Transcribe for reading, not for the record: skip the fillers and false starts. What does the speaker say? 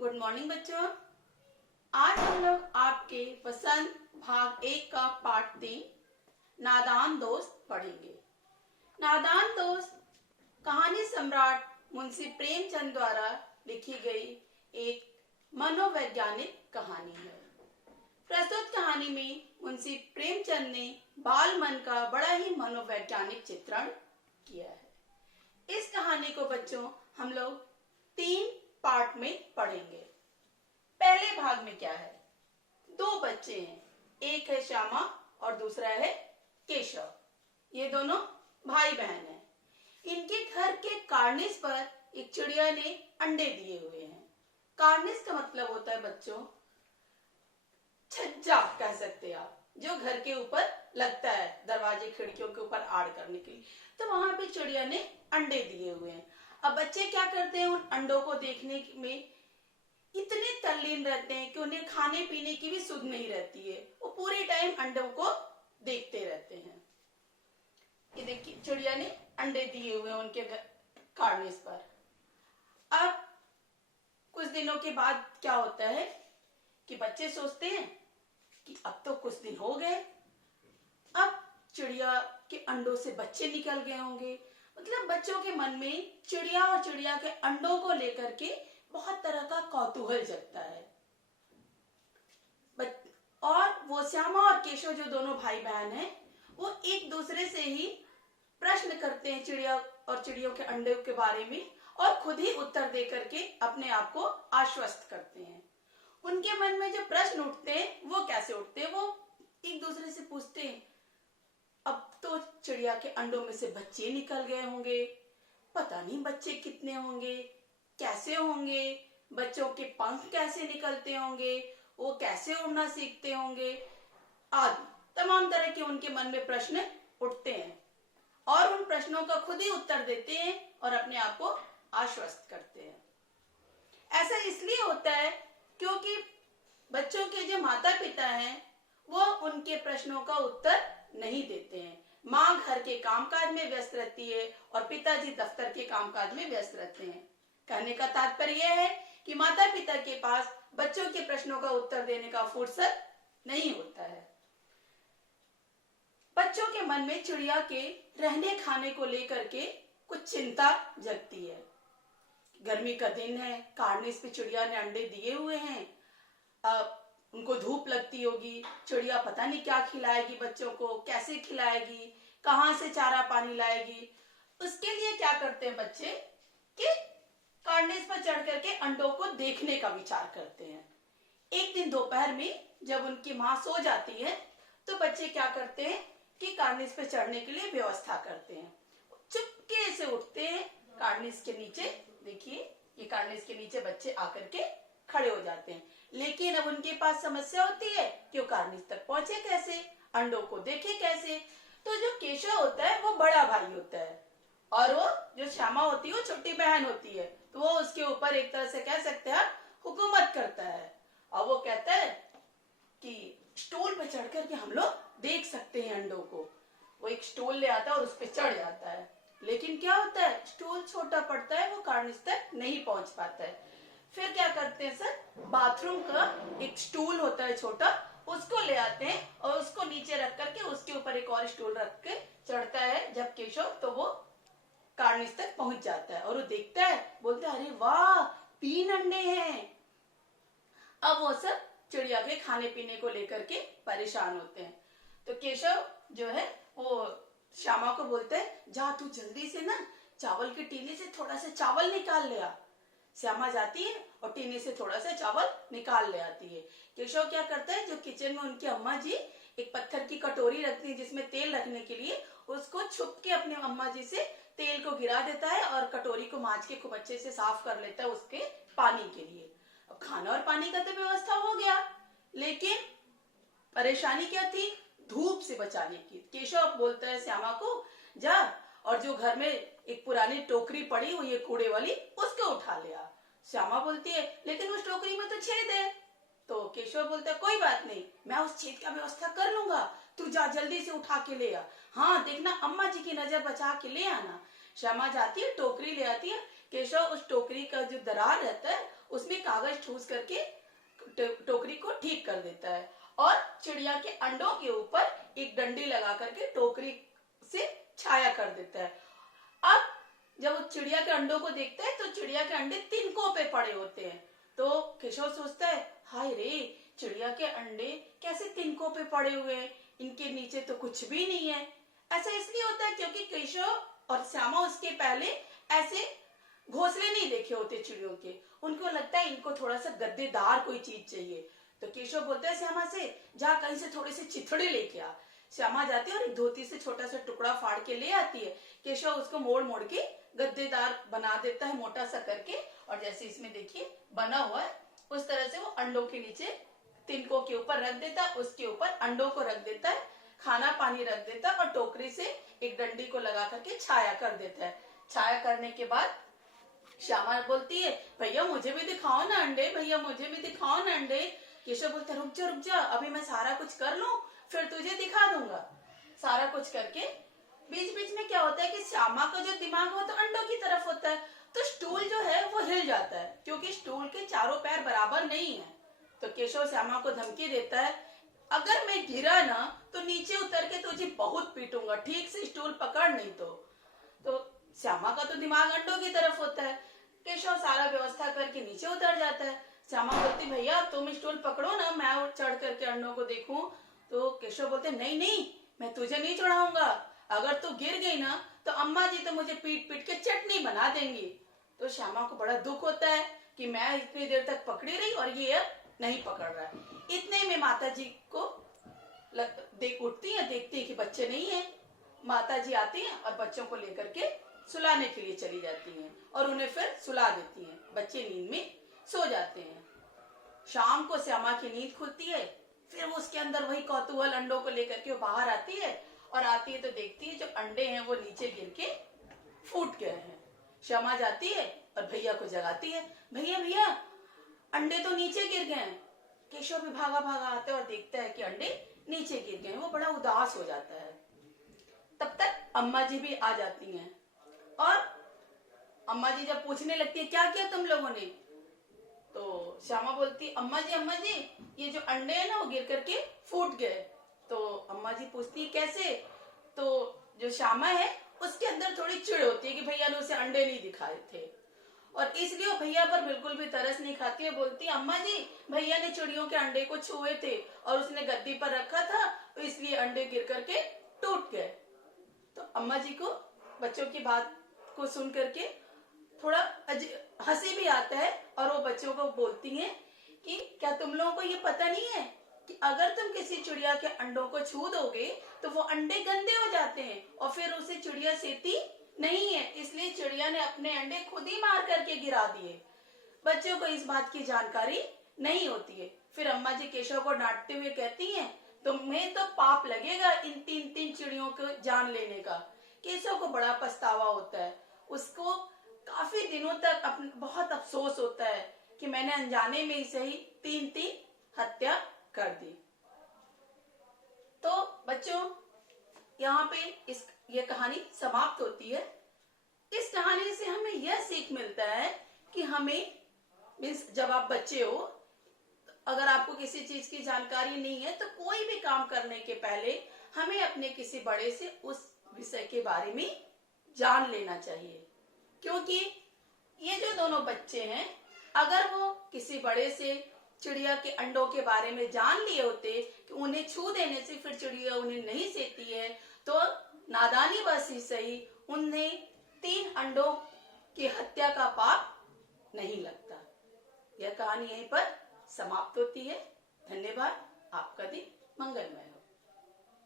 Good morning बच्चों। आज हम लोग आपके पसंद भाग 1 का पार्ट 3 नादान दोस्त पढ़ेंगे। नादान दोस्त कहानी सम्राट मुंशी प्रेमचंद द्वारा लिखी गई एक मनोवैज्ञानिक कहानी है। प्रस्तुत कहानी में मुंशी प्रेमचंद ने बाल मन का बड़ा ही मनोवैज्ञानिक चित्रण किया है। इस कहानी को बच्चों हम लोग 3 पार्ट में पढ़ेंगे। पहले भाग में क्या है, 2 बच्चे हैं, एक है श्यामा और दूसरा है केशव। ये दोनों भाई बहन हैं। इनके घर के कार्निस पर एक चिड़िया ने अंडे दिए हुए हैं। कार्निस का मतलब होता है बच्चों छज्जा, कह सकते हैं आप, जो घर के ऊपर लगता है दरवाजे खिड़कियों के ऊपर आड़ करने के लिए। तो वहां पे चिड़िया ने अंडे दिए हुए हैं। अब बच्चे क्या करते हैं, उन अंडों को देखने में इतने तल्लीन रहते हैं कि उन्हें खाने पीने की भी सुध नहीं रहती है। वो पूरे टाइम अंडों को देखते रहते हैं। ये देखिए चिड़िया ने अंडे दिए हुए हैं उनके कार्निस पर। अब कुछ दिनों के बाद क्या होता है कि बच्चे सोचते हैं कि अब तो कुछ दिन हो गए, अब चिड़िया के अंडों से बच्चे निकल गए होंगे। मतलब बच्चों के मन में चिड़िया और चिड़िया के अंडों को लेकर के बहुत तरह का कौतूहल जगता है। और वो श्यामा और केशव जो दोनों भाई बहन हैं, वो एक दूसरे से ही प्रश्न करते हैं चिड़िया और चिड़ियों के अंडे के बारे में, और खुद ही उत्तर दे करके अपने आप को आश्वस्त करते हैं। उनके मन में जो प्रश्न उठते हैं वो कैसे उठते हैं, वो एक दूसरे से पूछते हैं, अब तो चिड़िया के अंडों में से बच्चे निकल गए होंगे, पता नहीं बच्चे कितने होंगे, कैसे होंगे, बच्चों के पंख कैसे निकलते होंगे, वो कैसे उड़ना सीखते होंगे, आदि तमाम तरह के उनके मन में प्रश्न उठते हैं। और उन प्रश्नों का खुद ही उत्तर देते हैं और अपने आप को आश्वस्त करते हैं। ऐसा इसलिए होता है क्योंकि बच्चों के जो माता पिता हैं वो उनके प्रश्नों का उत्तर नहीं देते हैं। माँ घर के कामकाज में व्यस्त रहती है और पिताजी दफ्तर के कामकाज में व्यस्त रहते हैं। कहने का तात्पर्य यह है कि माता पिता के पास बच्चों के प्रश्नों का उत्तर देने का फुर्सत नहीं होता है। बच्चों के मन में चिड़िया के रहने खाने को लेकर के कुछ चिंता जगती है। गर्मी का दिन है, कार्निस पे चिड़िया ने अंडे दिए हुए हैं, अब उनको धूप लगती होगी, चिड़िया पता नहीं क्या खिलाएगी बच्चों को, कैसे खिलाएगी, कहाँ से चारा पानी लाएगी। उसके लिए क्या करते हैं बच्चे कि कार्निस पर चढ़ करके अंडों को देखने का विचार करते हैं। एक दिन दोपहर में जब उनकी माँ सो जाती है तो बच्चे क्या करते हैं कि कार्निस पे चढ़ने के लिए व्यवस्था करते हैं। चुपके से उठते हैं कार्निस के नीचे। देखिए ये कार्निस के नीचे बच्चे आकर के खड़े हो जाते हैं। लेकिन अब उनके पास समस्या होती है कि वो कार्निस तक पहुंचे कैसे, अंडों को देखे कैसे। तो जो केशव होता है वो बड़ा भाई होता है और वो जो श्यामा होती है वो छोटी बहन होती है। तो वो उसके ऊपर एक तरह से कह सकते हैं हुकूमत करता है और वो कहता है कि स्टूल पे चढ़ कर के हम लोग देख सकते हैं अंडों को। वो एक स्टूल ले आता है और उस पर चढ़ जाता है। लेकिन क्या होता है, स्टूल छोटा पड़ता है, वो कार्निस तक नहीं पहुंच पाता है। फिर क्या करते हैं सर, बाथरूम का एक स्टूल होता है छोटा, उसको ले आते हैं और उसको नीचे रख करके उसके ऊपर एक और स्टूल रख के चढ़ता है जब केशव, तो वो कार्निस तक पहुंच जाता है और वो देखता है, बोलता है अरे वाह 3 अंडे हैं। अब वो सब चिड़िया के खाने पीने को लेकर के परेशान होते हैं। तो केशव जो है वो श्यामा को बोलते हैं, जा तू जल्दी से ना चावल के टीले से थोड़ा सा चावल निकाल ले आ। श्यामा जाती है और टीने से थोड़ा सा चावल निकाल ले आती है। केशव क्या करता है, जो किचन में उनकी अम्मा जी एक पत्थर की कटोरी रखती है जिसमें तेल रखने के लिए, उसको छुप के अपने अम्मा जी से तेल को गिरा देता है और कटोरी को मांज के खूब अच्छे से साफ कर लेता है उसके पानी के लिए। अब खाना और पानी का तो व्यवस्था हो गया, लेकिन परेशानी क्या थी, धूप से बचाने की। केशव बोलता है श्यामा को, जा और जो घर में एक पुरानी टोकरी पड़ी हुई है कूड़े वाली, उसको उठा ले आ। श्यामा बोलती है लेकिन उस टोकरी में तो छेद है। तो केशव बोलता है कोई बात नहीं, मैं उस छेद का व्यवस्था कर लूंगा, तू जा जल्दी से उठा के ले आ। हाँ देखना अम्मा जी की नजर बचा के ले आना। श्यामा जाती है, टोकरी ले आती है। केशव उस टोकरी का जो दरार रहता है उसमें कागज ठूस करके टोकरी को ठीक कर देता है और चिड़िया के अंडों के ऊपर एक डंडी लगा करके टोकरी से छाया कर देता है। अब जब वो चिड़िया के अंडों को देखता है तो चिड़िया के अंडे तिनकों पे पड़े होते हैं। तो केशव सोचता है, हाय रे, चिड़िया के अंडे कैसे तिनकों पे पड़े हुए हैं, इनके नीचे तो कुछ भी नहीं है। ऐसा इसलिए होता है क्योंकि केशव और श्यामा उसके पहले ऐसे घोंसले नहीं देखे होते चिड़ियों के। उनको लगता है इनको थोड़ा सा गद्देदार कोई चीज चाहिए। तो केशव बोलता है श्यामा से, जा कहीं से थोड़े से चिथड़े लेके आ। श्यामा जाती है और एक धोती से छोटा सा टुकड़ा फाड़ के ले आती है। केशव उसको मोड़ मोड़ के गद्देदार बना देता है, मोटा सा करके, और जैसे इसमें देखिए बना हुआ है उस तरह से वो अंडों के नीचे तिनकों के ऊपर रख देता है, उसके ऊपर अंडों को रख देता है, खाना पानी रख देता है और टोकरी से एक डंडी को लगा करके छाया कर देता है। छाया करने के बाद श्यामा बोलती है, भैया मुझे भी दिखाओ ना अंडे, भैया मुझे भी दिखाओ ना अंडे। केशव बोलता है, रुक जा, अभी मैं सारा कुछ कर लूं फिर तुझे दिखा दूंगा। सारा कुछ करके बीच बीच में क्या होता है कि श्यामा का जो दिमाग हो तो अंडों की तरफ होता है, तो स्टूल जो है वो हिल जाता है क्योंकि स्टूल के चारों पैर बराबर नहीं है। तो केशव श्यामा को धमकी देता है, अगर मैं गिरा ना तो नीचे उतर के तुझे बहुत पीटूंगा, ठीक से स्टूल पकड़ नहीं तो श्यामा का तो दिमाग अंडों की तरफ होता है। केशव सारा व्यवस्था करके नीचे उतर जाता है। श्यामा बोलती, भैया तुम स्टूल पकड़ो ना, मैं चढ़ करके अंडों को देखूं। तो केशव बोलते, नहीं, मैं तुझे नहीं चढ़ाऊंगा, अगर तू गिर गई ना तो अम्मा जी तो मुझे पीट पीट के चटनी बना देंगी। तो श्यामा को बड़ा दुख होता है कि मैं इतनी देर तक पकड़ी रही और ये अब नहीं पकड़ रहा है। इतने में माता जी को देख उठती है, देखती है कि बच्चे नहीं है। माता जी आती हैं और बच्चों को लेकर के सुलाने के लिए चली जाती हैं और उन्हें फिर सुला देती हैं। बच्चे नींद में सो जाते हैं। शाम को श्यामा की नींद खुलती है, फिर वो उसके अंदर वही कौतूहल अंडों को लेकर के बाहर आती है और आती है तो देखती है जो अंडे हैं वो नीचे गिर के फूट गए हैं। श्यामा जाती है और भैया को जगाती है, भैया अंडे तो नीचे गिर गए हैं। केशव भी भागा आता है और देखता है कि अंडे नीचे गिर गए हैं। वो बड़ा उदास हो जाता है। तब तक अम्मा जी भी आ जाती हैं और अम्मा जी जब पूछने लगती है, क्या किया तुम लोगों ने, तो श्यामा बोलती, अम्मा जी ये जो अंडे हैं ना वो गिर करके फूट गए। तो अम्मा जी पूछती है, कैसे। तो जो श्यामा है उसके अंदर थोड़ी चिढ़ होती है कि भैया ने उसे अंडे नहीं दिखाए थे और इसलिए वो भैया पर बिल्कुल भी तरस नहीं खाती है। बोलती, अम्मा जी भैया ने चिड़ियों के अंडे को छुए थे और उसने गद्दी पर रखा था तो इसलिए अंडे गिर करके टूट गए। तो अम्मा जी को बच्चों की बात को सुन करके थोड़ा हंसी भी आता है और वो बच्चों को बोलती हैं कि क्या तुम लोगों को ये पता नहीं है कि अगर तुम किसी चिड़िया के अंडों को छू दोगे तो वो अंडे गंदे हो जाते हैं और फिर उसे चिड़िया सेती नहीं है, इसलिए चिड़िया ने अपने अंडे खुद ही मार करके गिरा दिए। बच्चों को इस बात की जानकारी नहीं होती है। फिर अम्मा जी केशव को डांटते हुए कहती हैं, तुम्हें तो पाप लगेगा इन तीन चिड़ियों को जान लेने का। केशव को बड़ा पछतावा होता है, उसको काफी दिनों तक बहुत अफसोस होता है कि मैंने अनजाने में ही सही तीन हत्या कर दी। तो बच्चों यहाँ पे ये कहानी समाप्त होती है। इस कहानी से हमें यह सीख मिलता है कि हमें जब आप बच्चे हो, अगर आपको किसी चीज की जानकारी नहीं है तो कोई भी काम करने के पहले हमें अपने किसी बड़े से उस विषय के बारे में जान लेना चाहिए। क्योंकि ये जो दोनों बच्चे हैं, अगर वो किसी बड़े से चिड़िया के अंडों के बारे में जान लिए होते कि उन्हें छू देने से फिर चिड़िया उन्हें नहीं सेती है, तो नादानी बस ही सही उन्हें 3 अंडों की हत्या का पाप नहीं लगता। यह कहानी यहीं पर समाप्त होती है। धन्यवाद। आपका दिन मंगलमय हो।